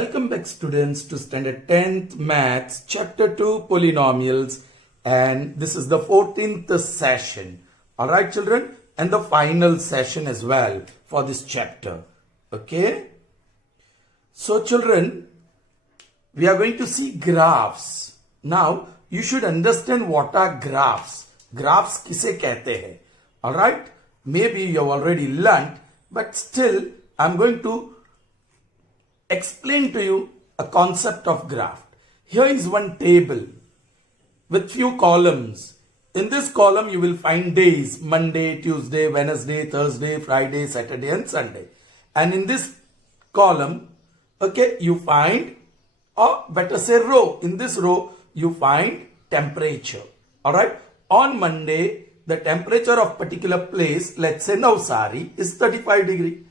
Welcome back students to standard 10th maths chapter 2 polynomials, and this is the 14th session. Alright children, and the final session as well for this chapter. Okay. So children, we are going to see graphs. Now you should understand what are graphs. Graphs किसे कहते हैं. Alright. Maybe you have already learnt, but still I am going to explain to you a concept of graph. Here is one table with few columns. In this column you will find days: Monday, Tuesday, Wednesday, Thursday, Friday, Saturday and Sunday. And in this column, okay, you find, or better say row. In this row you find temperature. Alright. On Monday, the temperature of particular place, let's say Navsari, is 35 degree.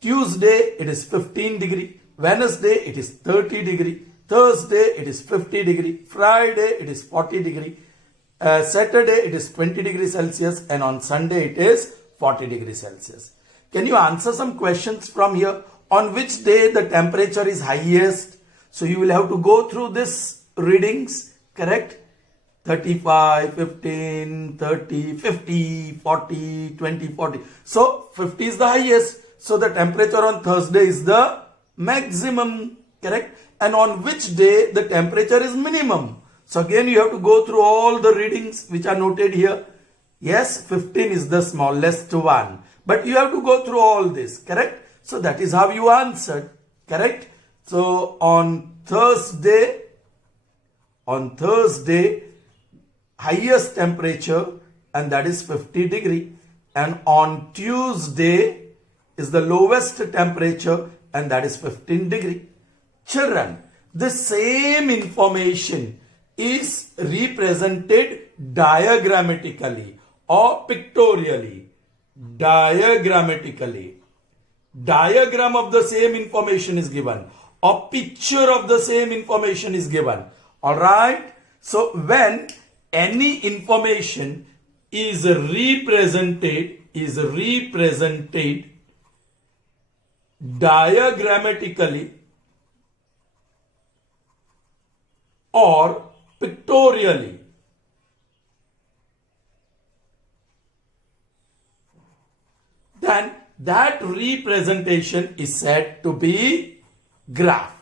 Tuesday it is 15 degree. Wednesday it is 30 degree. Thursday it is 50 degree. Friday it is 40 degree. Saturday it is 20 degrees Celsius, and on Sunday it is 40 degrees Celsius. Can you answer some questions from here? On which day the temperature is highest? So you will have to go through this readings, correct? 35, 15, 30, 50, 40, 20, 40. So 50 is the highest. So the temperature on Thursday is the maximum, correct? And on which day the temperature is minimum? So again you have to go through all the readings which are noted here. Yes, 15 is the smallest one. But you have to go through all this, correct? So that is how you answered, correct? So on Thursday, highest temperature, and that is 50 degree. And on Tuesday is the lowest temperature, and that is 15 degree. Children, the same information is represented diagrammatically or pictorially. Diagrammatically. Diagram of the same information is given. A picture of the same information is given. Alright? So when any information is represented diagrammatically or pictorially, then that representation is said to be graph.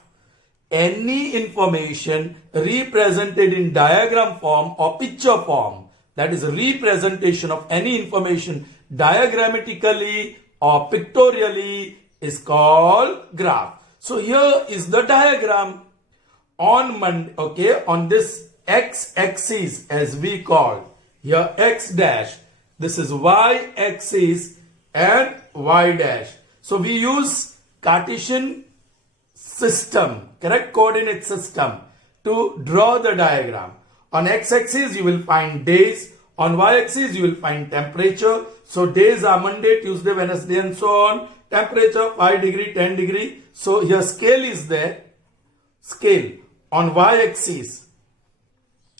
Any information represented in diagram form or picture form, that is a representation of any information diagrammatically or pictorially, is called graph. So here is the diagram. On Monday, okay, on this x-axis, as we call here x dash, this is y-axis and y dash. So we use Cartesian system, correct, coordinate system, to draw the diagram. On x-axis you will find days, on y-axis you will find temperature. So days are Monday, Tuesday, Wednesday and so on. Temperature 5 degree, 10 degree. So here scale is there. Scale on y-axis.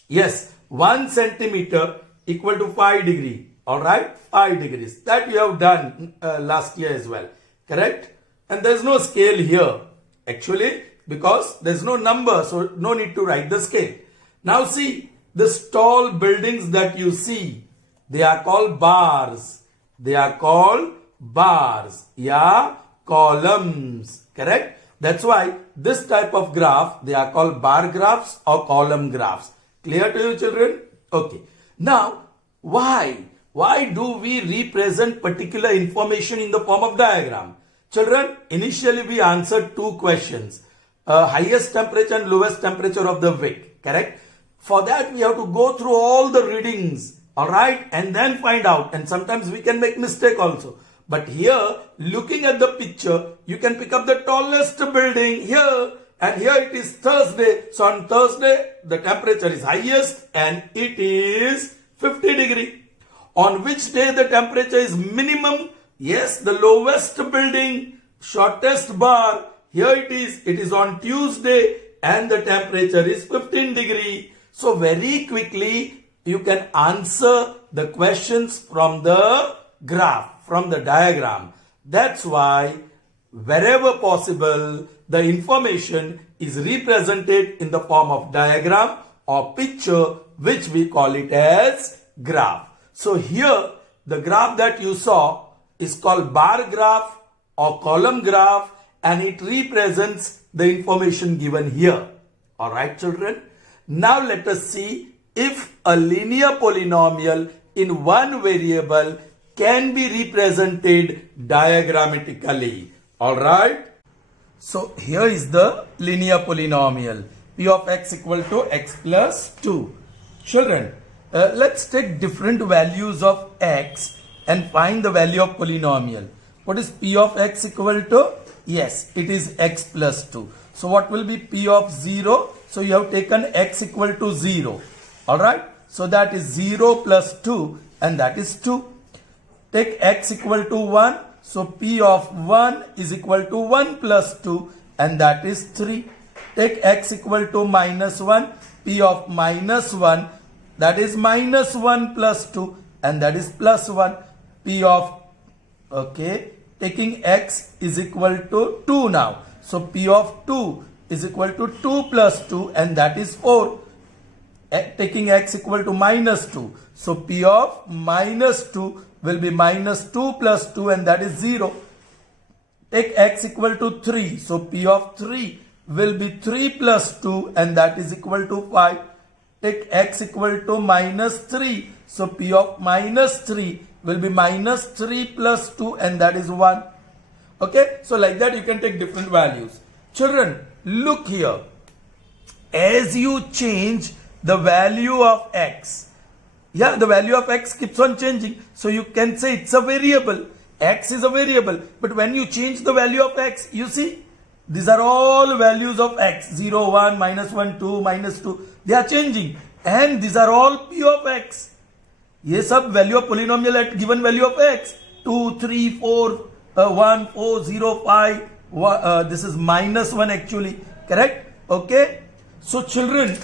Yes, 1 centimeter equal to 5 degree. Alright, 5 degrees. That you have done last year as well. Correct? And there is no scale here. Actually, because there is no number. So no need to write the scale. Now see, this tall buildings that you see, they are called bars. They are called bars. Yeah, columns. Correct? That's why this type of graph, they are called bar graphs or column graphs. Clear to you children? Okay. Now, why? Why do we represent particular information in the form of diagram? Children, initially we answered two questions. Highest temperature and lowest temperature of the week. Correct? For that we have to go through all the readings. Alright? And then find out. And sometimes we can make mistake also. But here, looking at the picture, you can pick up the tallest building here. And here it is Thursday. So on Thursday, the temperature is highest and it is 50 degree. On which day the temperature is minimum? Yes, the lowest building, shortest bar. Here it is on Tuesday and the temperature is 15 degree. So very quickly, you can answer the questions from the graph, from the diagram. That's why wherever possible, the information is represented in the form of diagram or picture, which we call it as graph. So here, the graph that you saw is called bar graph or column graph, and it represents the information given here. Alright, children? Now let us see if a linear polynomial in one variable can be represented diagrammatically. Alright? So here is the linear polynomial. P of x equal to x plus 2. Children, let's take different values of x and find the value of polynomial. What is P of x equal to? Yes, it is x plus 2. So what will be P of 0? So you have taken x equal to 0. Alright? So that is 0 plus 2, and that is 2. Take x equal to 1. So P of 1 is equal to 1 plus 2, and that is 3. Take x equal to minus 1. P of minus 1, that is minus 1 plus 2, and that is plus 1. P of, okay, taking x is equal to 2 now. So P of 2 is equal to 2 plus 2, and that is 4. Taking x equal to minus 2. So P of minus 2 will be minus 2 plus 2, and that is 0. Take x equal to 3. So P of 3 will be 3 plus 2, and that is equal to 5. Take x equal to minus 3. So P of minus 3 will be minus 3 plus 2, and that is 1. Okay, so like that you can take different values. Children, look here. As you change the value of x, yeah, the value of x keeps on changing. So you can say it's a variable. X is a variable. But when you change the value of x, you see, these are all values of x. 0, 1, minus 1, 2, minus 2. They are changing. And these are all P of x. ये सब value of polynomial at given value of x. 2, 3, 4, 1, 4, 0, 5. This is minus 1 actually. Correct? Okay. So children,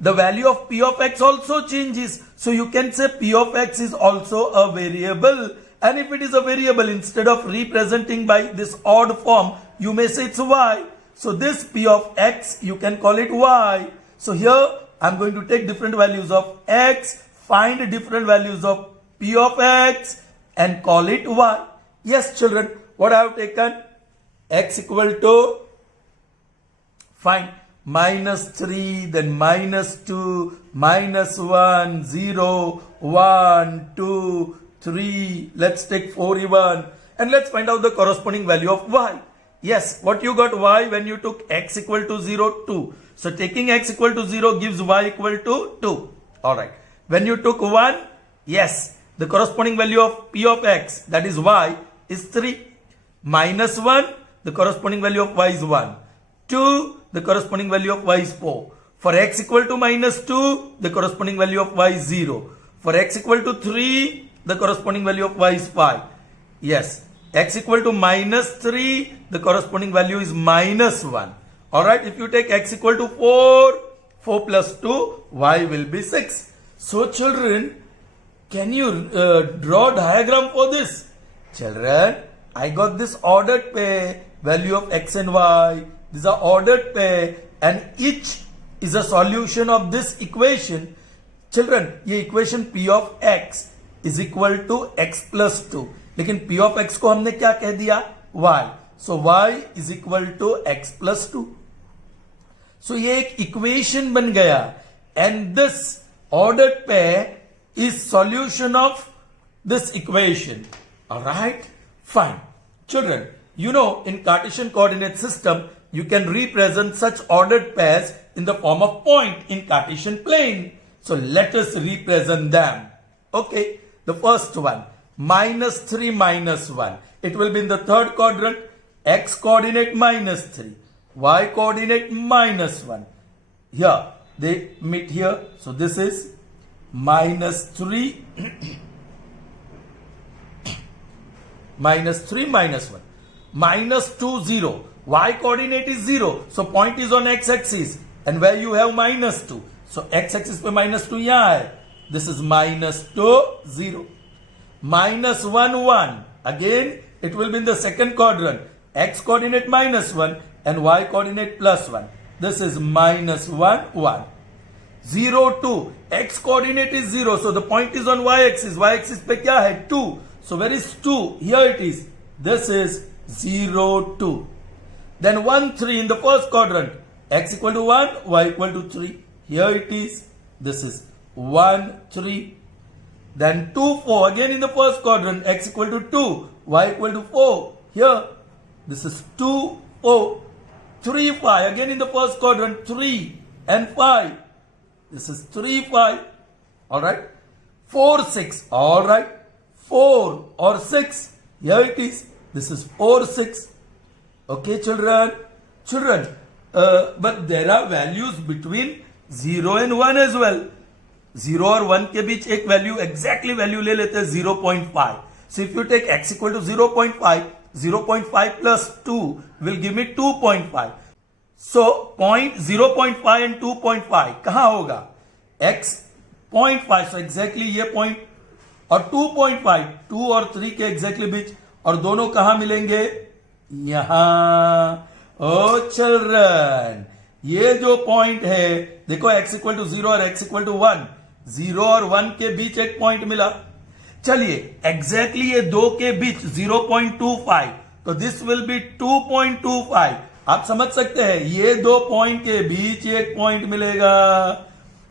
the value of P of x also changes. So you can say P of x is also a variable. And if it is a variable, instead of representing by this odd form, you may say it's y. So this P of x, you can call it y. So here, I'm going to take different values of x, find different values of P of x, and call it y. Yes, children, what I have taken? X equal to, fine, minus 3, then minus 2, minus 1, 0, 1, 2, 3, let's take 4 even, and let's find out the corresponding value of y. Yes, what you got y when you took x equal to 0, 2. So taking x equal to 0 gives y equal to 2. Alright. When you took 1, yes, the corresponding value of P of x, that is y, is 3. Minus 1, the corresponding value of y is 1. 2, the corresponding value of y is 4. For x equal to minus 2, the corresponding value of y is 0. For x equal to 3, the corresponding value of y is 5. Yes, x equal to minus 3, the corresponding value is minus 1. Alright, if you take x equal to 4, 4 plus 2, y will be 6. So children, can you draw a diagram for this? Children, I got this ordered pair, value of x and y. These are ordered pair, and each is a solution of this equation. Children, ये equation P of x is equal to x plus 2. लेकिन P of x को हमने क्या कह दिया? y. So y is equal to x plus 2. So ये एक equation बन गया. And this ordered pair is solution of this equation. Alright? Fine. Children, you know in Cartesian coordinate system, you can represent such ordered pairs in the form of point in Cartesian plane. So let us represent them. Okay, the first one, minus 3 minus 1. It will be in the third quadrant, x coordinate minus 3, y coordinate minus 1. Here, they meet here. So this is minus 3, minus 3 minus 1. Minus 2, 0. Y coordinate is 0. So point is on x-axis. And where you have minus 2. So x-axis पे minus 2 यहाँ है. This is minus 2, 0. Minus 1, 1. Again, it will be in the second quadrant. X coordinate -1 and y coordinate +1. This is -1, 1. 0, 2. X coordinate is 0. So the point is on y-axis. Y-axis pe kya hai? 2. So where is 2? Here it is. This is 0, 2. Then 1, 3 in the first quadrant. X equal to 1, y equal to 3. Here it is. This is 1, 3. Then 2, 4. Again in the first quadrant. X equal to 2, y equal to 4. Here. This is 2, 4. 3, 5. Again in the first quadrant. 3 and 5. This is 3, 5. Alright. 4, 6. Alright. 4 or 6. Here it is. This is 4, 6. Okay, children. But there are values between 0 and 1 as well. 0 और 1 के बीच एक value exactly value ले लेते हैं 0.5. So if you take x equal to 0.5, 0.5 plus 2 will give me 2.5. So 0.5 and 2.5 कहाँ होगा? x 0.5. So exactly ये point और 2.5, 2 और 3 के exactly बीच, और दोनों कहाँ मिलेंगे? यहाँ. ओ चिल्ड्रन, ये जो पॉइंट है देखो, x इक्वल टू 0 और x इक्वल टू 1, 0 और 1 के बीच एक पॉइंट मिला. चलिए एग्जैक्टली ये दो के बीच 0.25, तो दिस विल बी 2.25. आप समझ सकते हैं ये दो पॉइंट के बीच एक पॉइंट मिलेगा,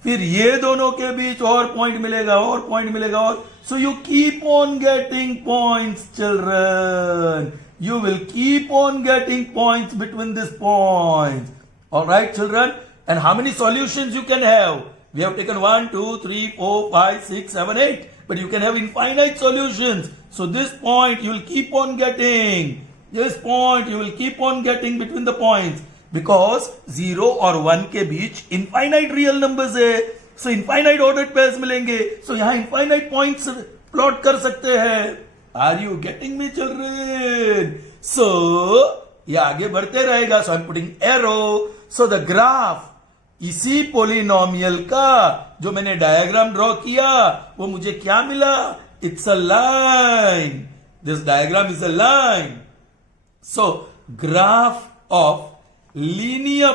फिर ये दोनों के बीच और पॉइंट मिलेगा, और पॉइंट मिलेगा, और so you keep on getting points children. You will keep on getting points between these points. Alright, children? And how many solutions you can have? We have taken 1, 2, 3, 4, 5, 6, 7, 8. But you can have infinite solutions. So this point you will keep on getting. This point you will keep on getting between the points. Because 0 और 1 के बीच infinite real numbers है. So infinite ordered pairs मिलेंगे. So यहाँ infinite points plot कर सकते हैं. Are you getting me, children? So, ये आगे बढ़ते रहेगा. So I'm putting arrow. So the graph इसी पोलिनोमियल का जो मैंने डायग्राम ड्रॉ किया वो मुझे क्या मिला? It's a line. This diagram is a line. So graph of linear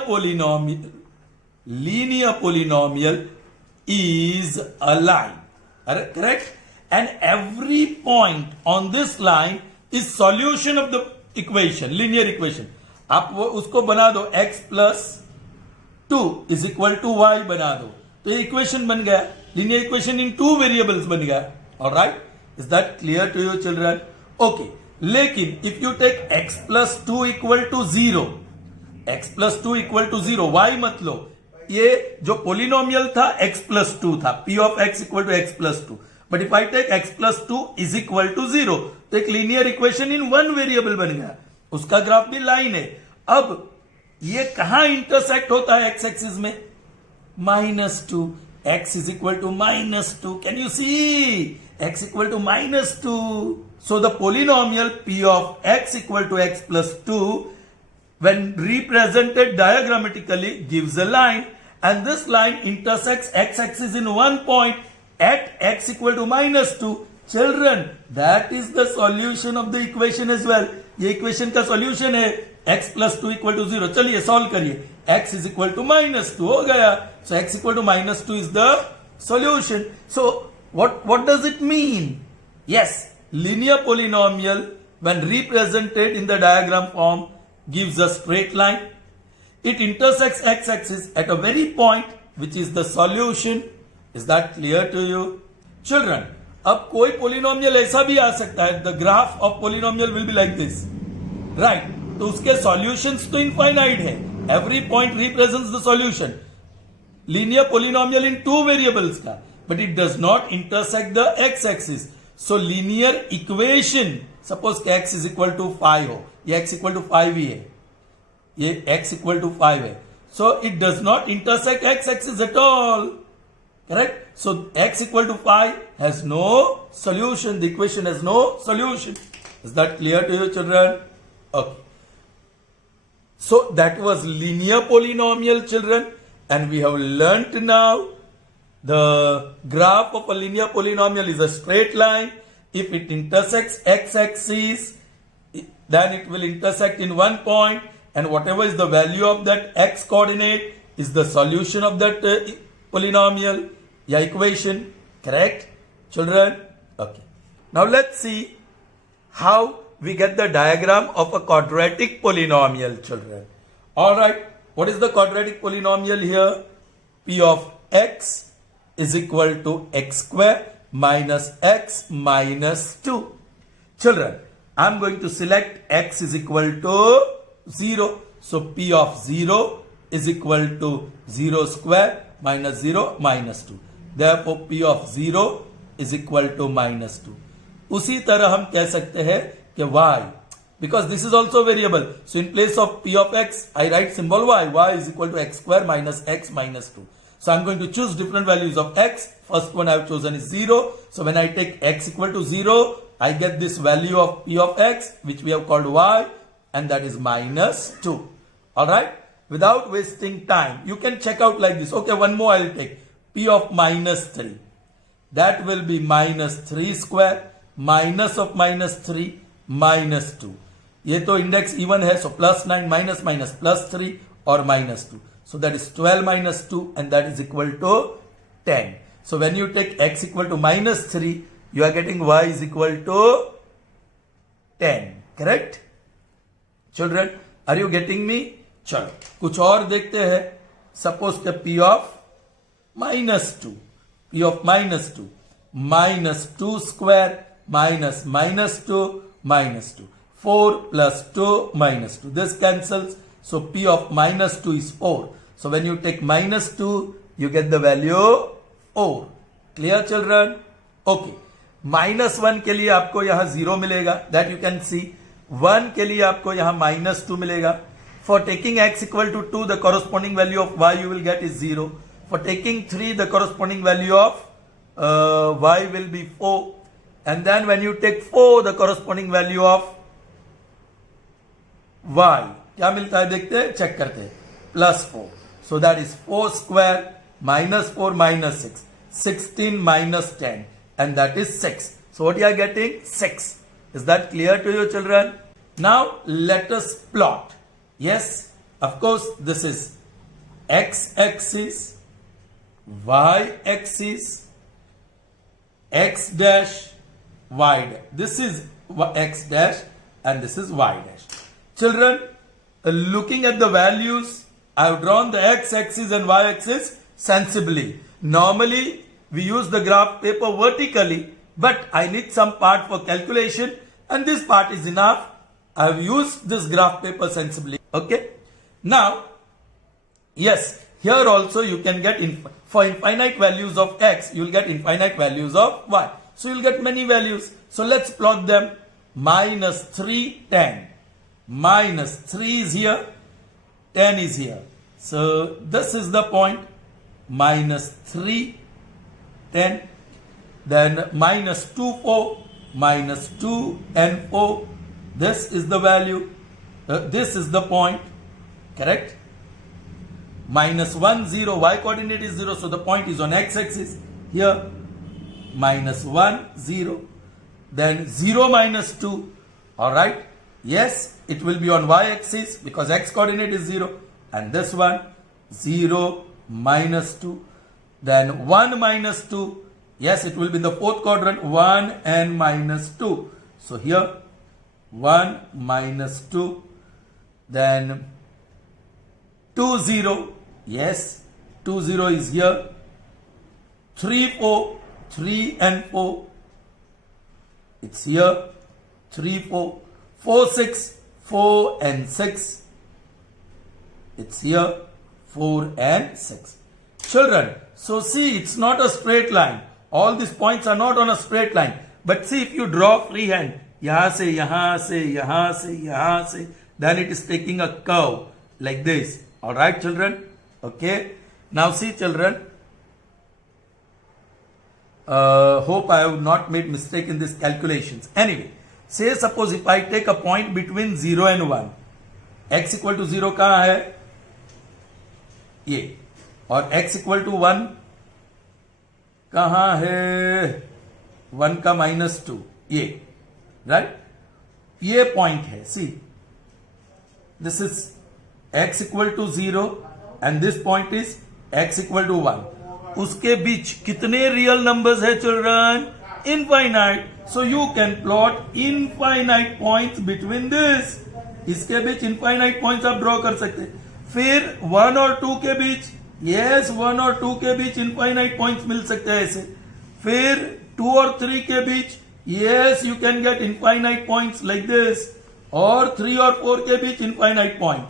polynomial is a line. Correct? And every point on this line is solution of the equation, linear equation. आप वो उसको बना दो, x plus 2 is equal to y बना दो, तो ये equation बन गया, linear equation in 2 variables बन गया. Alright? Is that clear to you, children? Okay. लेकिन if you take x plus 2 equal to 0, x plus 2 equal to 0, y मत लो. ये जो पोलिनोमियल था x plus 2 था, p of x equal to x plus 2. But if I take x plus 2 is equal to 0, तो एक linear equation in one variable बन गया, उसका ग्राफ भी लाइन है. अब ये कहां इंटरसेक्ट होता है x एक्सिस में? -2. x is equal to -2. Can you see? x equal to -2. So the polynomial p of x equal to x plus 2 when represented diagrammatically gives a line, and this line intersects x axis in one point at x equal to -2. Children, that is the solution of the equation as well. ये equation का solution है x plus 2 equal to 0. चलिए solve करिए. x is equal to -2 हो गया. So x equal to -2 is the solution. So what does it mean? Yes, linear polynomial when represented in the diagram form gives a straight line. It intersects x axis at a very point which is the solution. Is that clear to you? Children, अब कोई polynomial ऐसा भी आ सकता है. The graph of polynomial will be like this. Right? तो उसके solutions तो infinite है. Every point represents the solution. Linear polynomial in 2 variables का. But it does not intersect the x-axis. So linear equation, suppose कि x is equal to 5 हो. ये x equal to 5 ही है. ये x equal to 5 है. So it does not intersect x-axis at all. Correct? So x equal to 5 has no solution. The equation has no solution. Is that clear to you, children? Okay. So that was linear polynomial, children. And we have learnt now the graph of a linear polynomial is a straight line if it intersects x-axis then it will intersect in one point, and whatever is the value of that x coordinate is the solution of that polynomial, yeah, equation. Correct, children? Okay. Now let's see how we get the diagram of a quadratic polynomial, children. All right. What is the quadratic polynomial here? P of x is equal to x square minus x minus 2. Children, I'm going to select x is equal to 0. So P of 0 is equal to 0 square minus 0 minus 2. Therefore P of 0 is equal to minus 2. उसी तरह हम कह सकते हैं कि y, because this is also variable. So in place of P of x, I write symbol y. Y is equal to x square minus x minus 2. So I'm going to choose different values of x. First one I have chosen is 0. So when I take x equal to 0, I get this value of P of x, which we have called y, and that is minus 2. Alright? Without wasting time, you can check out like this. Okay, one more I'll take. P of minus 3. That will be minus 3 square, minus of minus 3, minus 2. ये तो index even है, so plus 9 minus minus plus 3 or minus 2. So that is 12 minus 2, and that is equal to 10. So when you take x equal to minus 3, you are getting y is equal to 10. Correct? Children, are you getting me? चलो कुछ और देखते हैं. Suppose के P of minus 2. P of minus 2. Minus 2 square minus minus 2 minus 2. 4 plus 2 minus 2. This cancels. So P of minus 2 is 4. So when you take minus 2, you get the value 4. Clear, children? Okay. Minus 1 के लिए आपको यहाँ 0 मिलेगा. That you can see. 1 के लिए आपको यहाँ minus 2 मिलेगा. For taking x equal to 2, the corresponding value of y you will get is 0. For taking 3, the corresponding value of y will be 4. And then when you take 4, the corresponding value of y. क्या मिलता है देखते हैं, check करते हैं. Plus 4. So that is 4 square minus 4 minus 6. 16 minus 10. And that is 6. So what you are getting? 6. Is that clear to you, children? Now let us plot. Yes, of course, this is x-axis, y-axis, x dash, y dash. This is x dash and this is y dash. Children, looking at the values, I have drawn the x-axis and y-axis sensibly. Normally, we use the graph paper vertically, but I need some part for calculation, and this part is enough. I have used this graph paper sensibly. Okay. Now, yes, here also you can get for infinite values of x, you will get infinite values of y. So you will get many values. So let's plot them. Minus 3, 10. Minus 3 is here. 10 is here. So this is the point. Minus 3, 10. Then minus 2, 4. Minus 2 and 4. This is the value. This is the point. Correct? Minus 1, 0. Y coordinate is 0. So the point is on x-axis. Here. Minus 1, 0. Then 0 minus 2. Alright. Yes, it will be on y-axis because x coordinate is 0. And this one, 0 minus 2. Then 1 minus 2. Yes, it will be in the fourth quadrant. 1 and minus 2. So here, 1 minus 2. Then 2, 0. Yes, 2, 0 is here. 3, 4. 3 and 4. It's here. 3, 4. 4, 6. 4 and 6. It's here. 4 and 6. Children, so see, it's not a straight line. All these points are not on a straight line. But see, if you draw freehand, यहाँ से, यहाँ से, यहाँ से, यहाँ से, then it is taking a curve like this. Alright, children? Okay. Now see, children. Hope I have not made mistake in these calculations. Anyway, say suppose if I take a point between 0 and 1. X equal to 0 कहाँ है? ये. और x equal to 1 कहाँ है? 1 का minus 2. ये. Right? ये point है, see this is x equal to 0 and this point is x equal to 1. उसके बीच कितने रियल नंबर्स है children? Infinite. So you can plot infinite points between this. इसके बीच इनफाइनाइट पॉइंट्स आप ड्रॉ कर सकते हैं. फिर 1 और 2 के बीच, यस 1 और 2 के बीच इनफाइनाइट पॉइंट्स मिल सकते हैं ऐसे. फिर 2 और 3 के बीच, yes you can get infinite points like this. और 3 और 4 के बीच infinite point.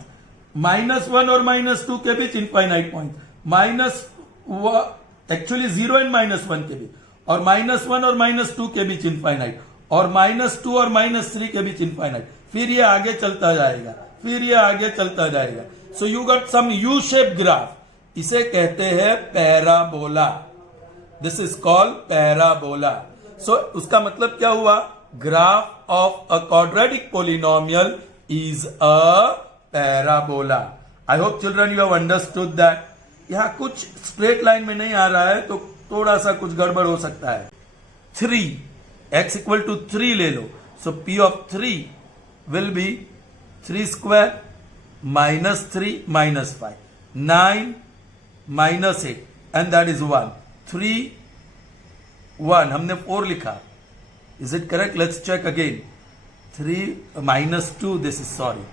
-1 और -2 के बीच infinite point. एक्चुअली 0 एंड -1 के बीच, और -1 और -2 के बीच infinite, और -2 और -3 के बीच infinite. फिर ये आगे चलता जाएगा, फिर ये आगे चलता जाएगा. So you got some U shape graph. इसे कहते हैं parabola. This is called parabola. So उसका मतलब क्या हुआ? Graph of a quadratic polynomial is a parabola. I hope children you have understood that. यहां कुछ स्ट्रेट लाइन में नहीं आ रहा है तो थोड़ा सा कुछ गड़बड़ हो सकता है. 3 x इक्वल टू 3 ले लो. So p of 3 will be 3 square -3 -5 9 -8 and that is 1. 3 1 हमने 4 लिखा. Is it correct? Let's check again. 3 -2 this is sorry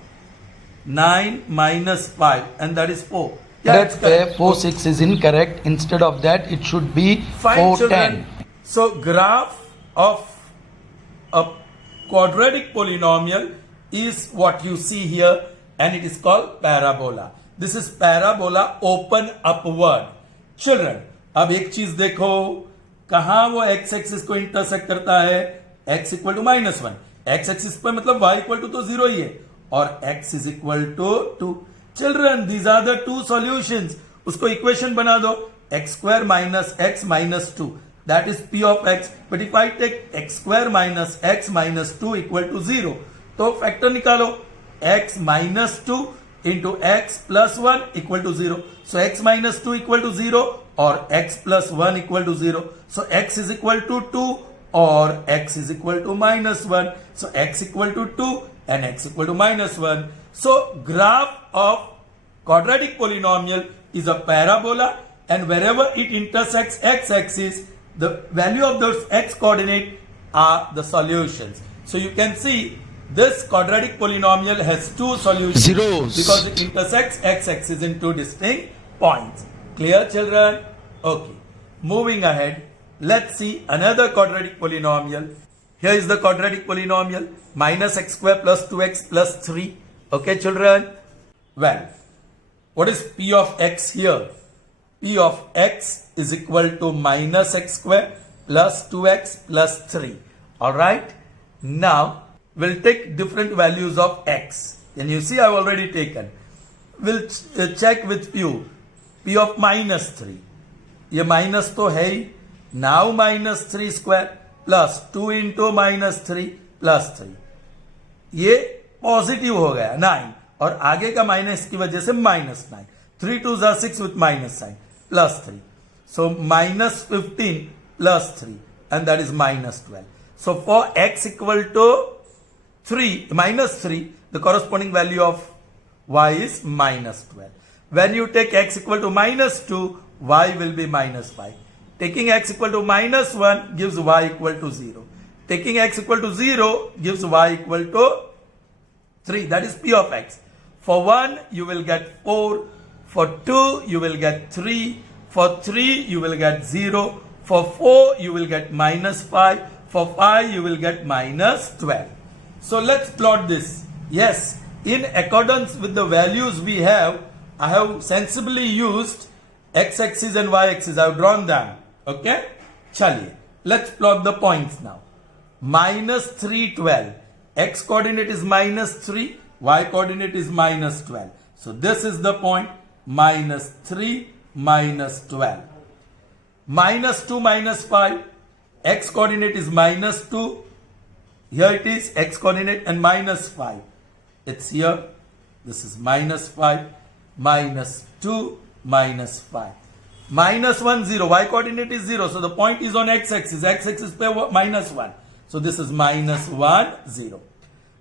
9 -5 and that is 4. That's 4 6 is incorrect. Instead of that it should be 4 10. So graph of a quadratic polynomial is what you see here and it is called parabola. This is parabola open upward. Children, अब एक चीज देखो, कहां वो x axis को intersect करता है? x equal to -1. x axis पर मतलब y इक्वल टू तो 0 ही है, और x is equal to 2. Children, these are the 2 solutions. उसको इक्वेशन बना दो. x square minus x minus 2 that is p of x. But if I take x square minus x minus 2 equal to 0, तो factor निकालो. x minus 2 into x plus 1 equal to 0. So x minus 2 equal to 0 और x plus 1 equal to 0. So x is equal to 2 or x is equal to -1. So x equal to 2 and x equal to -1. So graph of quadratic polynomial is a parabola, and wherever it intersects x-axis, the value of those x coordinate are the solutions. So you can see this quadratic polynomial has 2 solutions. Zeros. Because it intersects x-axis in 2 distinct points. Clear, children? Okay. Moving ahead, let's see another quadratic polynomial. Here is the quadratic polynomial -x square plus 2x plus 3. Okay, children? Well, what is p of x here? P of x is equal to -x square plus 2x plus 3. Alright? Now, we'll take different values of x. And you see I've already taken. We'll check with you. P of -3, ये minus तो है ही. Now -3 square plus 2 into -3 plus 3, ये positive हो गया 9, और आगे का माइनस की वजह से -9. 3 2 ज़ा 6 with minus sign plus 3. So -15 plus 3 and that is -12. So for x equal to 3 the corresponding value of y is -12. When you take x equal to -2, y will be -5. Taking x equal to -1 gives y equal to 0. Taking x equal to 0 gives y equal to 3. That is p of x. For 1, you will get 4. For 2, you will get 3. For 3, you will get 0. For 4, you will get -5. For 5, you will get -12. So let's plot this. Yes, in accordance with the values we have, I have sensibly used x-axis and y-axis. I have drawn them. Okay? Chaliye. Let's plot the points now. -3 12. X coordinate is -3. Y coordinate is -12. So this is the point. -3 -12. -2 -5. X coordinate is -2. Here it is x coordinate and -5. It's here. This is -5. -2 -5. -1 0. Y coordinate is 0. So the point is on x axis. X axis पे -1. So this is -1 0.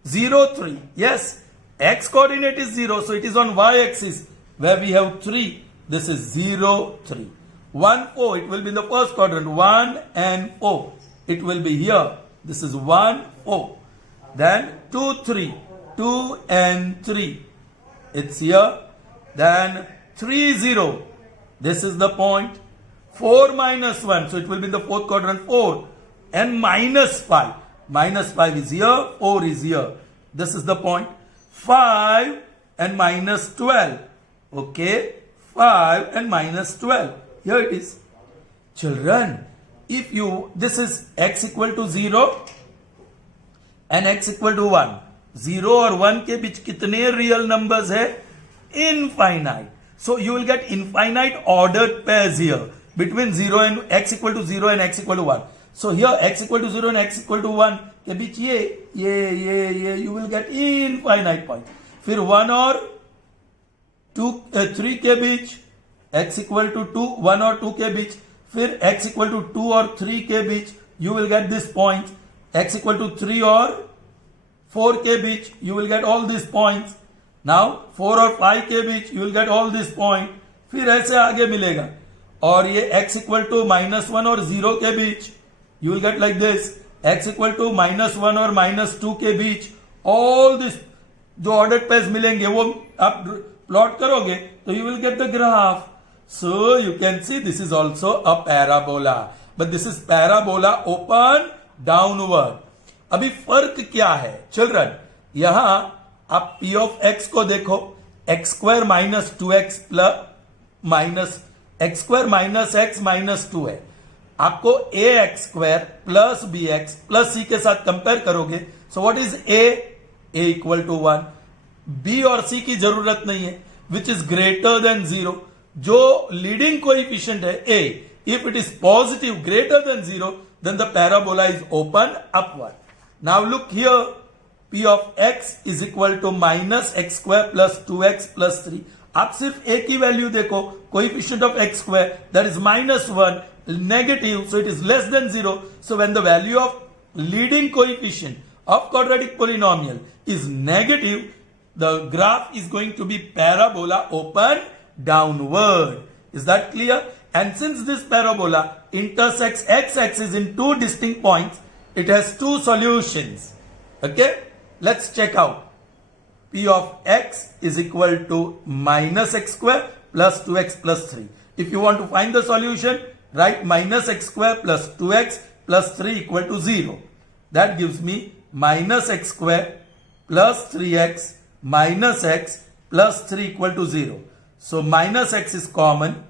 0, 3. Yes, x coordinate is 0, so it is on y axis where we have 3. This is 0, 3. 1, 4, it will be in the first quadrant. 1 and 4, it will be here. This is 1, 4. Then 2, 3. 2 and 3. It's here. Then 3, 0. This is the point. 4 minus 1. So it will be in the fourth quadrant. 4. And minus 5. Minus 5 is here. 4 is here. This is the point. 5 and minus 12. Okay. 5 and minus 12. Here it is. Children, if you, this is x equal to 0 and x equal to 1. 0 और 1 के बीच कितने real numbers है? Infinite. So you will get infinite ordered pairs here between 0 and x equal to 0 and x equal to 1. So here x equal to 0 and x equal to 1 के बीच ये you will get infinite points. फिर 1 और 3 के बीच x equal to 2, 1 और 2 के बीच, फिर x equal to 2 और 3 के बीच you will get this point. x equal to 3 और 4 के बीच you will get all these points. Now 4 और 5 के बीच you will get all these points. फिर ऐसे आगे मिलेगा. और ये x equal to -1 और 0 के बीच you will get like this. x equal to -1 और -2 के बीच all this जो ordered pairs मिलेंगे वो आप प्लॉट करोगे तो you will get the graph. So you can see this is also a parabola. But this is parabola open downward. अभी फर्क क्या है चिल्ड्रन? यहां आप p of x को देखो, x square minus 2x plus minus x square minus x minus 2 है. आपको ax square plus bx plus c के साथ कंपेयर करोगे. So what is a equal to 1. b और c की जरूरत नहीं है. Which is greater than 0. जो लीडिंग कोएफिशिएंट है a, if it is positive greater than 0, then the parabola is open upward. Now look here, p of x is equal to minus x square plus 2x plus 3. आप सिर्फ a की value देखो, coefficient of x square, that is -1, negative, so it is less than 0. So when the value of leading coefficient of quadratic polynomial is negative, the graph is going to be parabola open downward. Is that clear? And since this parabola intersects x-axis in two distinct points, it has two solutions. Okay? Let's check out. P of x is equal to minus x square plus 2x plus 3. If you want to find the solution, write minus x square plus 2x plus 3 equal to 0. That gives me minus x square plus 3x minus x plus 3 equal to 0. So minus x is common.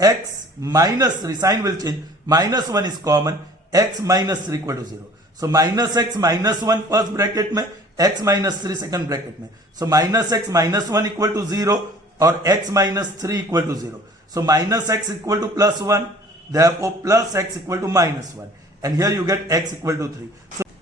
X minus 3, sign will change. Minus 1 is common. X minus 3 equal to 0. So minus x minus 1 first bracket में, x minus 3 second bracket में. So minus x minus 1 equal to 0 or x minus 3 equal to 0. So minus x equal to plus 1. Therefore plus x equal to minus 1. And here you get x equal to 3.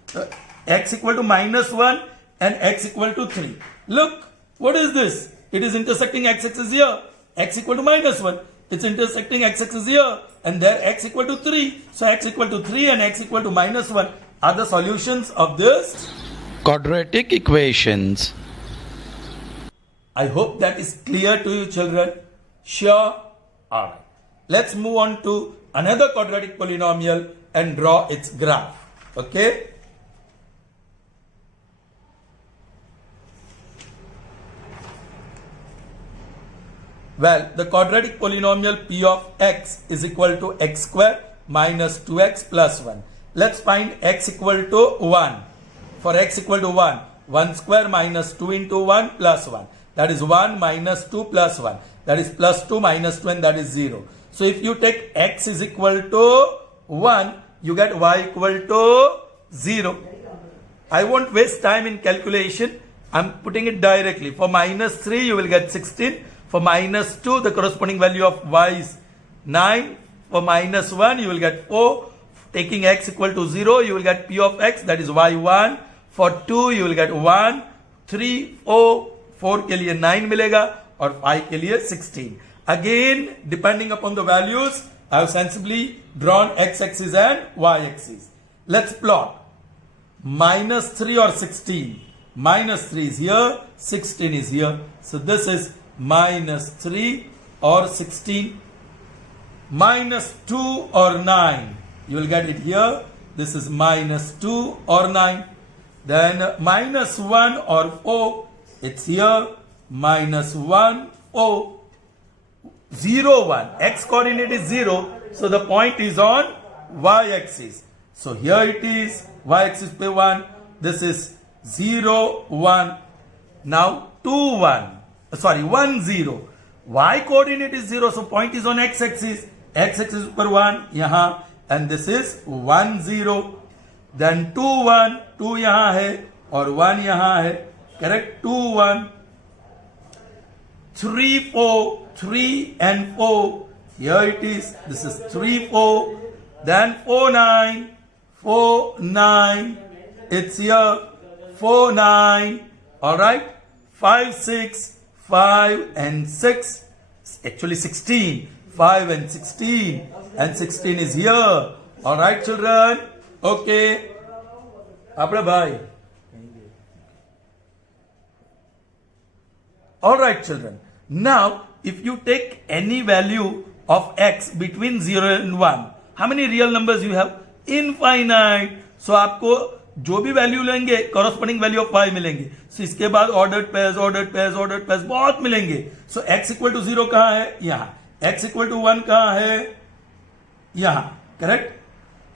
So x equal to minus 1 and x equal to 3. Look, what is this? It is intersecting x-axis here. X equal to minus 1. It's intersecting x-axis here. And there x equal to 3. So x equal to 3 and x equal to minus 1 are the solutions of this quadratic equations. I hope that is clear to you, children. Sure? Alright. Let's move on to another quadratic polynomial and draw its graph. Okay? Well, the quadratic polynomial p of x is equal to x square minus 2x plus 1. Let's find x equal to 1. For x equal to 1, 1 square minus 2 into 1 plus 1. That is 1 minus 2 plus 1. That is plus 2 minus 2 and that is 0. So if you take x is equal to 1, you get y equal to 0. I won't waste time in calculation. I'm putting it directly. For minus 3, you will get 16. For minus 2, the corresponding value of y is 9. For minus 1, you will get 4. Taking x equal to 0, you will get p of x, that is y1. For 2, you will get 1, 3, 4. 4 के लिए 9 मिलेगा और 5 के लिए 16. Again, depending upon the values, I have sensibly drawn x-axis and y-axis. Let's plot. Minus 3 or 16. minus 3 is here, 16 is here. So this is minus 3 or 16, minus 2 or 9. You will get it here. This is minus 2 or 9. Then minus 1 or 4. It's here. Minus 1, 4. 0, 1. X coordinate is 0. So the point is on y-axis. So here it is. Y-axis pe 1. This is 0, 1. Now 2, 1. Sorry, 1, 0. Y coordinate is 0. So point is on x-axis. X-axis per 1. Yahan. And this is 1, 0. Then 2, 1. 2 yahan hai. Or 1 yahan hai. Correct? 2, 1. 3, 4. 3 and 4. Here it is. This is 3, 4. Then 4, 9. 4, 9. It's here. 4, 9. Alright. 5, 6. 5 and 6. Actually 16. 5 and 16. And 16 is here. Alright, children. Okay. Apna bhai. Alright, children. Now, if you take any value of x between 0 and 1, how many real numbers you have? Infinite. So आपको जो भी value लेंगे corresponding value of y मिलेंगे. So इसके बाद ordered pairs बहुत मिलेंगे. So x equal to 0 कहाँ है? यहाँ. x equal to 1 कहाँ है? यहाँ. Correct?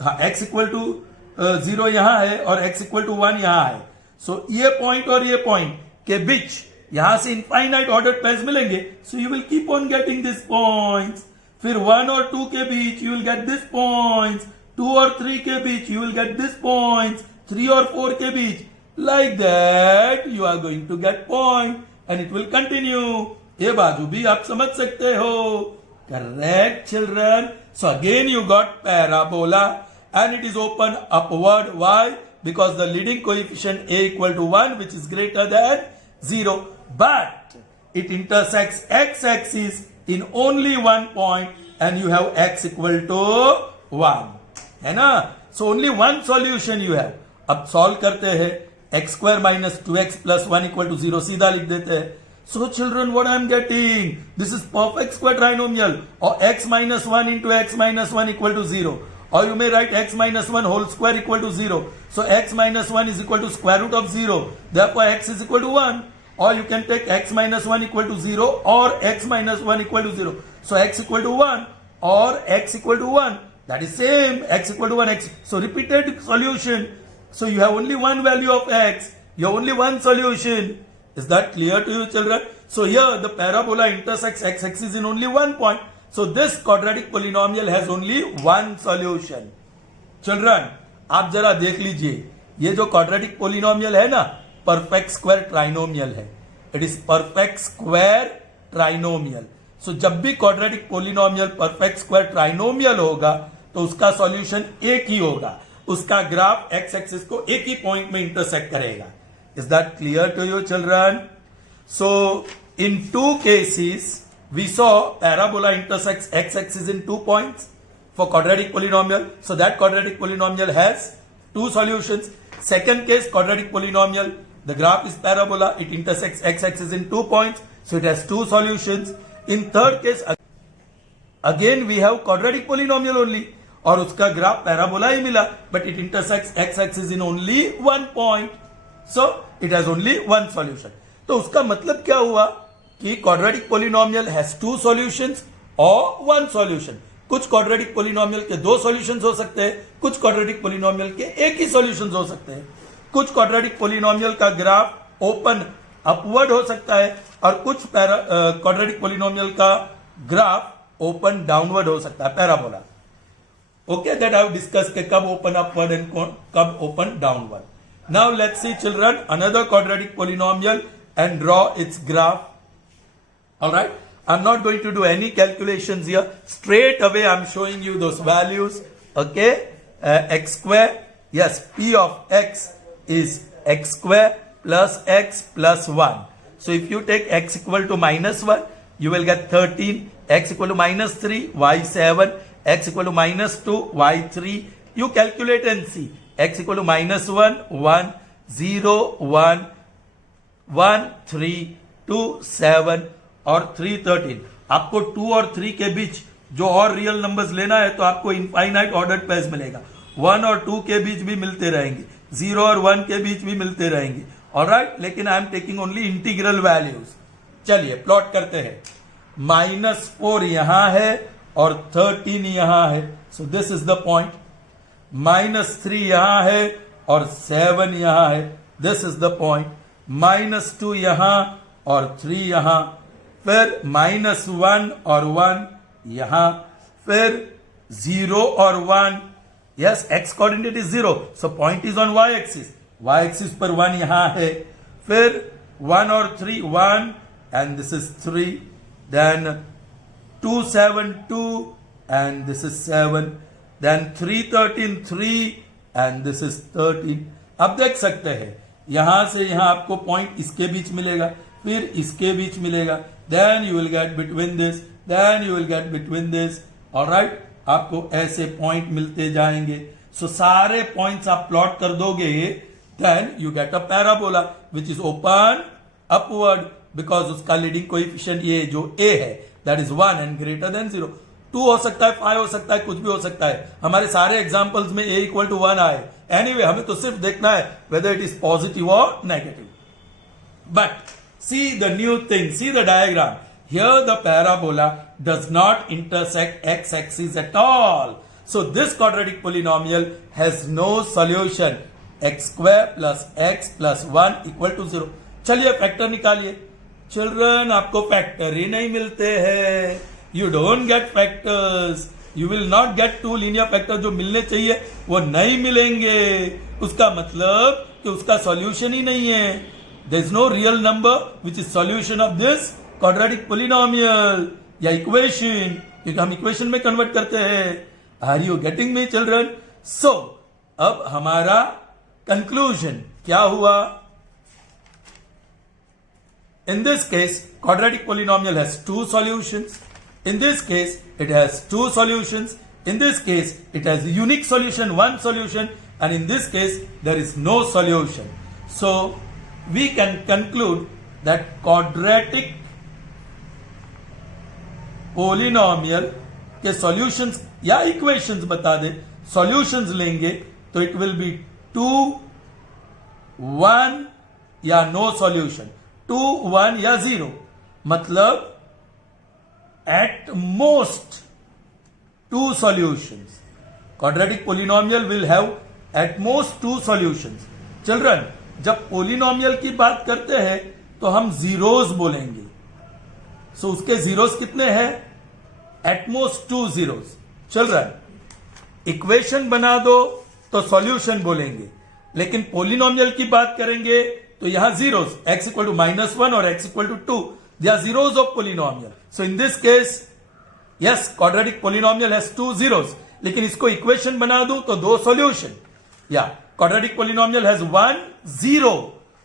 हाँ, x equal to 0 यहाँ है और x equal to 1 यहाँ है. So ये point और ये point के बीच यहां से इनफाइनाइट ऑर्डर्ड पेयर्स मिलेंगे. So you will keep on getting this points. फिर 1 और 2 के बीच you will get this points. 2 और 3 के बीच you will get this points. 3 और 4 के बीच like that you are going to get point and it will continue. ये बाजू भी आप समझ सकते हो. Correct children. So again you got parabola and it is open upward. Why? Because the leading coefficient a equal to 1 which is greater than 0. But it intersects x-axis in only one point and you have x equal to 1. है ना? So only one solution you have. अब solve करते हैं. x square minus 2x plus 1 equal to 0 सीधा लिख देते हैं. So children, what I am getting? This is perfect square trinomial. Or x minus 1 into x minus 1 equal to 0. Or you may write x minus 1 whole square equal to 0. So x minus 1 is equal to square root of 0. Therefore x is equal to 1. Or you can take x minus 1 equal to 0 or x minus 1 equal to 0. So x equal to 1 or x equal to 1. That is same. X equal to 1 x. So repeated solution. So you have only one value of x. You have only one solution. Is that clear to you, children? So here the parabola intersects x-axis in only one point. So this quadratic polynomial has only one solution. Children, आप जरा देख लीजिए. ये जो quadratic polynomial है ना, perfect square trinomial है. It is perfect square trinomial. So जब भी quadratic polynomial perfect square trinomial होगा तो उसका solution एक ही होगा. उसका ग्राफ x एक्सिस को एक ही पॉइंट में इंटरसेक्ट करेगा. Is that clear to you, children? So in two cases we saw parabola intersects x axis in 2 points for quadratic polynomial. So that quadratic polynomial has two solutions. Second case, quadratic polynomial, the graph is parabola, it intersects x axis in 2 points, so it has two solutions. In third case, again we have quadratic polynomial only, और उसका graph parabola ही मिला, but it intersects x axis in only one point, so it has only one solution. तो उसका मतलब क्या हुआ कि quadratic polynomial has two solutions or one solution. कुछ quadratic polynomial के दो solutions हो सकते हैं, कुछ quadratic polynomial के एक ही solutions हो सकते हैं. कुछ quadratic polynomial का ग्राफ ओपन अपवर्ड हो सकता है और कुछ quadratic polynomial का ग्राफ ओपन डाउनवर्ड हो सकता है, parabola. Okay, that I have discussed कि कब open upward and कब open downward. Now let's see, children, another quadratic polynomial and draw its graph. All right. I'm not going to do any calculations here. Straight away I'm showing you those values. Okay. X square. Yes, P of x is x square plus x plus 1. So if you take x equal to minus 1, you will get 13. X equal to minus 3, y 7. X equal to minus 2, y 3. You calculate and see. X equal to minus 1, 1, 0, 1, 1 3 2 7 और 3 13। आपको 2 और 3 के बीच जो और real numbers लेना है तो आपको इनफाइनाइट ऑर्डर्ड पेयर्स मिलेगा। 1 और 2 के बीच भी मिलते रहेंगे, 0 और 1 के बीच भी मिलते रहेंगे, ऑलराइट। लेकिन I am taking only integral values. चलिए प्लॉट करते हैं। -4 यहां है और 13 यहां है, so this is the point. -3 यहां है और 7 यहां है, दिस इज द पॉइंट। -2 यहां और 3 यहां, फिर -1 और 1 यहां, फिर 0 और 1। Yes, x coordinate is 0, so point is on y axis. y axis पर 1 यहां है, फिर 1 और 3 1 and this is 3, then 2 7 2 and this is 7, then 3 13 3 and this is 13। अब देख सकते हैं यहां से यहां आपको पॉइंट इसके बीच मिलेगा, फिर इसके बीच मिलेगा, then you will get between this, then you will get between this, alright. आपको ऐसे पॉइंट मिलते जाएंगे। सो सारे पॉइंट्स आप प्लॉट कर दोगे, then you get a parabola which is open upward, because उसका लीडिंग कोएफिशिएंट ये जो a है that is 1 and greater than 0। 2 हो सकता है, 5 हो सकता है, कुछ भी हो सकता है। हमारे सारे एग्जाम्पल्स में a इक्वल टू 1 आए। एनीवे हमें तो सिर्फ देखना है वेदर इट इज पॉजिटिव और negative. But see the new thing, see the diagram. Here the parabola does not intersect x-axis at all. So this quadratic polynomial has no solution. X square plus x plus 1 equal to 0. चलिए factor निकालिए। Children आपको factor ही नहीं मिलते हैं। You don't get factors. You will not get two linear factors जो मिलने चाहिए वो नहीं मिलेंगे। उसका मतलब कि उसका सॉल्यूशन ही नहीं है। There is no real number which is solution of this quadratic polynomial या equation, क्योंकि हम equation में convert करते हैं। Are you getting me, children? So, अब हमारा conclusion क्या हुआ? In this case, quadratic polynomial has two solutions. In this case, it has two solutions. In this case, it has a unique solution, one solution, and in this case, there is no solution. So, we can conclude that quadratic polynomial के solutions या equations बता दे, solutions लेंगे तो it will be 2 1 या no solution, 2 1 या 0, मतलब at most 2 solutions. Quadratic polynomial will have at most 2 solutions. Children, जब polynomial की बात करते हैं तो हम जीरोस बोलेंगे। सो उसके जीरोस कितने हैं? At most 2 zeros. चिल्ड्रन, इक्वेशन बना दो तो सॉल्यूशन बोलेंगे, लेकिन पोलिनोमियल की बात करेंगे तो यहां जीरोस, x इक्वल टू -1 और x equal to 2, they are zeros of polynomial. So in this case yes, quadratic polynomial has 2 zeros, लेकिन इसको इक्वेशन बना दूं तो 2 सॉल्यूशन। या quadratic polynomial has 1 0,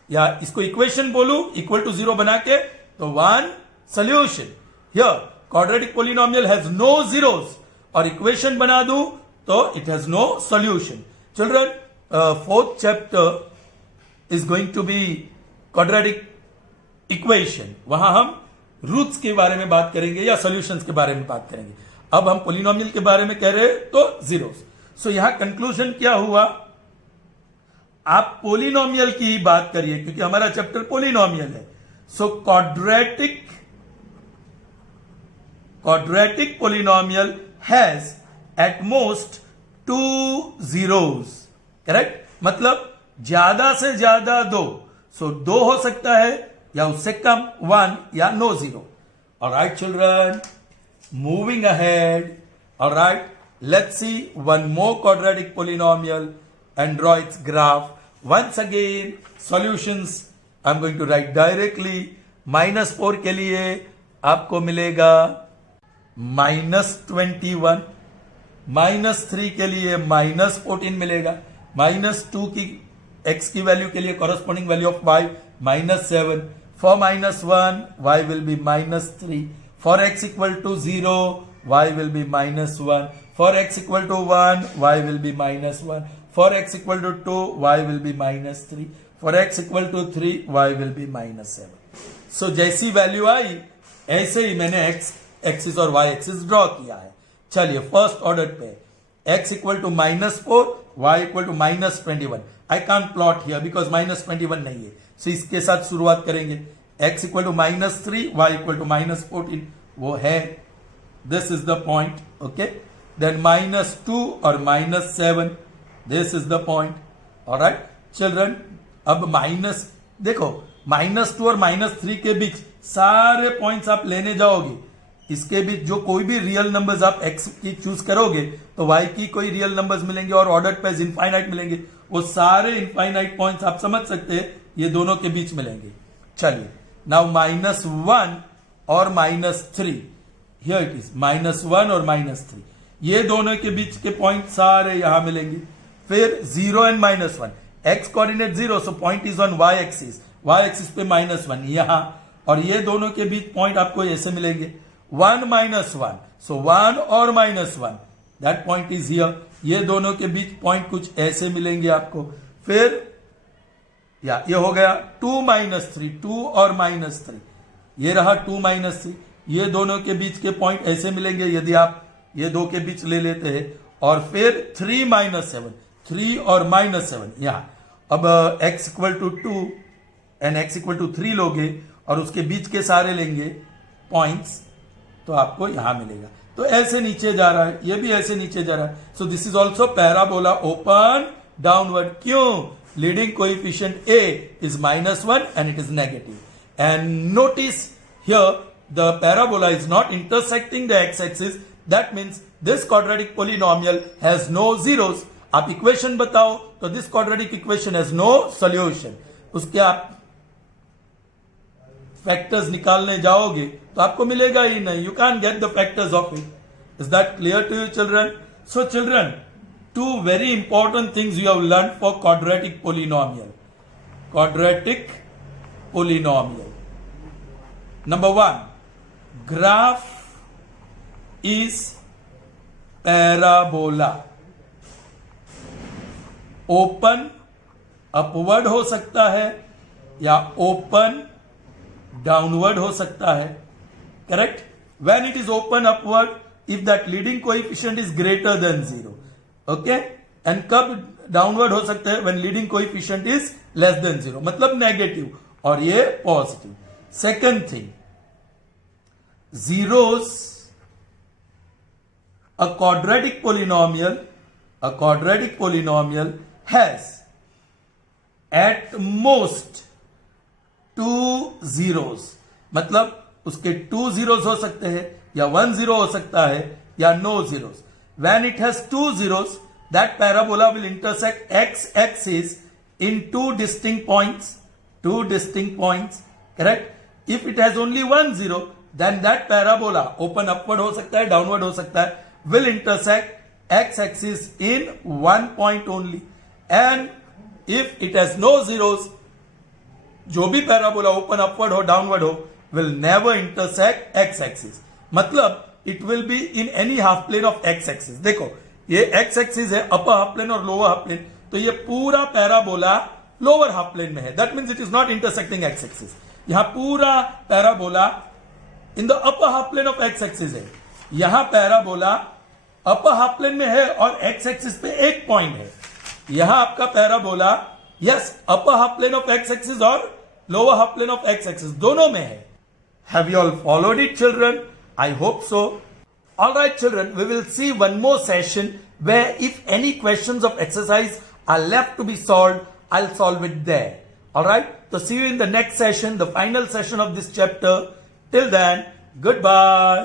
या इसको इक्वेशन बोलूं इक्वल टू 0 बना के तो 1 solution. Here quadratic polynomial has no zeros और इक्वेशन बना दूं तो it has no solution. Children, fourth chapter is going to be quadratic equation. वहां हम रूट्स के बारे में बात करेंगे या सॉल्यूशंस के बारे में बात करेंगे। अब हम पोलिनोमियल के बारे में कह रहे हैं तो जीरोस। सो यहां कंक्लूजन क्या हुआ? आप पोलिनोमियल की ही बात करिए क्योंकि हमारा चैप्टर पोलिनोमियल है। सो quadratic polynomial has at most 2 zeros. Correct? मतलब ज्यादा से ज्यादा 2। सो 2 हो सकता है या उससे कम 1 या no 0. Alright children, moving ahead. Alright, let's see one more quadratic polynomial and draw its graph. Once again, solutions I'm going to write directly. -4 के लिए आपको मिलेगा -21, -3 के लिए -14 मिलेगा, -2 की x की वैल्यू के लिए corresponding value of y -7. For -1 y will be -3. For x equal to 0 y will be -1. For x equal to 1 y will be -1. For x equal to 2 y will be -3. For x equal to 3 y will be -7. सो जैसी value आई ऐसे ही मैंने x axis और y axis draw किया है. चलिए फर्स्ट ऑर्डर पे x equal to -4, y equal to -21. I can't plot here because -21 नहीं है. सो इसके साथ शुरुआत करेंगे. x equal to -3, y equal to -14 वो है. This is the point. Okay, then -2 और -7 this is the point. Alright children, अब देखो -2 और -3 के बीच सारे पॉइंट्स आप लेने जाओगे. इसके बीच जो कोई भी रियल नंबर्स आप x की चूज करोगे तो y की कोई रियल नंबर्स मिलेंगे और ऑर्डर पेज इनफाइनाइट मिलेंगे. वो सारे इनफाइनाइट पॉइंट्स आप समझ सकते हैं ये दोनों के बीच मिलेंगे. चलिए नाउ -1 और -3, हियर इट इज -1 और -3, ये दोनों के बीच के पॉइंट सारे यहां मिलेंगे. फिर 0 and -1, x coordinate 0 so point is on y axis पे -1 यहां, और ये दोनों के बीच पॉइंट आपको ऐसे मिलेंगे 1 -1, सो 1 और -1 दैट पॉइंट इज हियर. ये दोनों के बीच पॉइंट कुछ ऐसे मिलेंगे आपको. फिर ये हो गया 2 -3, 2 और -3, ये रहा 2 -3. ये दोनों के बीच के पॉइंट ऐसे मिलेंगे यदि आप ये दो के बीच ले लेते हैं. और फिर 3 -7, 3 और -7 यहां. अब x equal to 2 and x equal to 3 लोगे और उसके बीच के सारे लेंगे पॉइंट्स तो आपको यहां मिलेगा. तो ऐसे नीचे जा रहा है, ये भी ऐसे नीचे जा रहा है. So this is also parabola open downward. क्यों? Leading coefficient a is -1 and it is negative. And notice here the parabola is not intersecting the x-axis. That means this quadratic polynomial has no zeros. आप equation बताओ तो this quadratic equation has no solution. उसके आप factors निकालने जाओगे तो आपको मिलेगा ही नहीं. You can get the factors of it. Is that clear to you children? So children, two very important things you have learned for quadratic polynomial. Quadratic polynomial. Number 1, graph is parabola. Open upward हो सकता है या open downward हो सकता है. Correct? When it is open upward, if that leading coefficient is greater than 0. Okay, and कब downward हो सकते हैं? When leading coefficient is less than 0, मतलब नेगेटिव, और ये positive. Second thing, zeros, a quadratic polynomial has at most 2 zeros. मतलब उसके 2 zeros हो सकते हैं या 1 zero हो सकता है या no zeros. When it has 2 zeros, that parabola will intersect x-axis in 2 distinct points. Correct? If it has only 1 zero, then that parabola, open upward हो सकता है, downward हो सकता है, will intersect x-axis in 1 point only. And if it has no zeros, जो भी parabola open upward हो, downward हो, will never intersect x-axis. मतलब it will be in any half plane of x-axis. देखो ये x-axis है, अपर हाफ प्लेन और lower half plane, तो ये पूरा पैराबोला लोअर हाफ प्लेन में है. That means it is not intersecting x-axis. यहां पूरा parabola in the upper half plane of x-axis है. यहां पैराबोला अपर हाफ प्लेन में है और x-axis पे एक पॉइंट है. यहां आपका parabola yes upper half plane of x-axis और lower half plane of x-axis दोनों में है. Have you all followed it children? I hope so. Alright children, we will see one more session where if any questions of exercise are left to be solved, I'll solve it there. Alright? So see you in the next session, the final session of this chapter. Till then, goodbye.